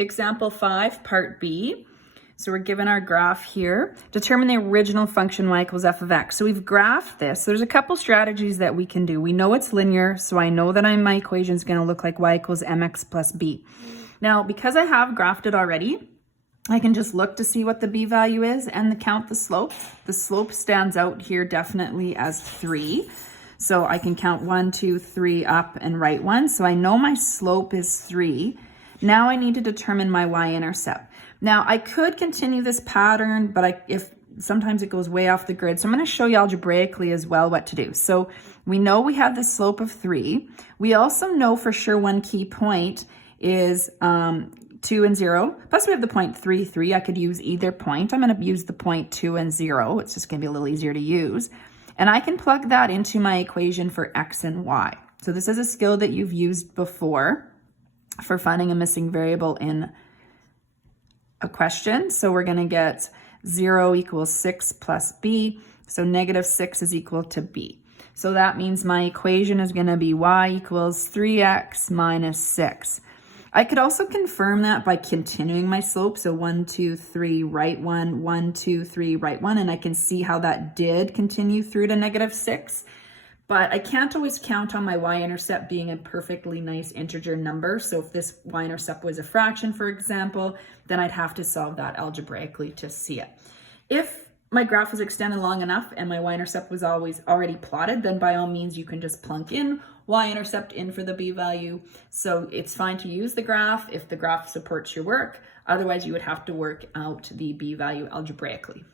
Example 5, part B. So we're given our graph here. Determine the original function y equals f of x. So we've graphed this. So there's a couple strategies that we can do. We know it's linear, so I know that my equation is going to look like y equals mx plus b. Now, because I have graphed it already, I can just look to see what the b value is and count the slope. The slope stands out here definitely as 3. So I can count 1, 2, 3 up and write 1. So I know my slope is 3. Now I need to determine my y-intercept. Now I could continue this pattern, but if sometimes it goes way off the grid. So I'm going to show you algebraically as well what to do. So we know we have the slope of 3. We also know for sure one key point is 2 and 0. Plus we have the point 3, 3. I could use either point. I'm going to use the point 2 and 0. It's just going to be a little easier to use. And I can plug that into my equation for x and y. So this is a skill that you've used before for finding a missing variable in a question. So we're going to get 0 equals 6 plus b. So negative 6 is equal to b. So that means my equation is going to be y equals 3x minus 6. I could also confirm that by continuing my slope. So 1, 2, 3, right 1, 1, 2, 3, right 1. And I can see how that did continue through to negative 6. But I can't always count on my y-intercept being a perfectly nice integer number. So if this y-intercept was a fraction, for example, then I'd have to solve that algebraically to see it. If my graph was extended long enough and my y-intercept was always already plotted, then by all means you can just plunk in y-intercept in for the b value. So it's fine to use the graph if the graph supports your work. Otherwise, you would have to work out the b value algebraically.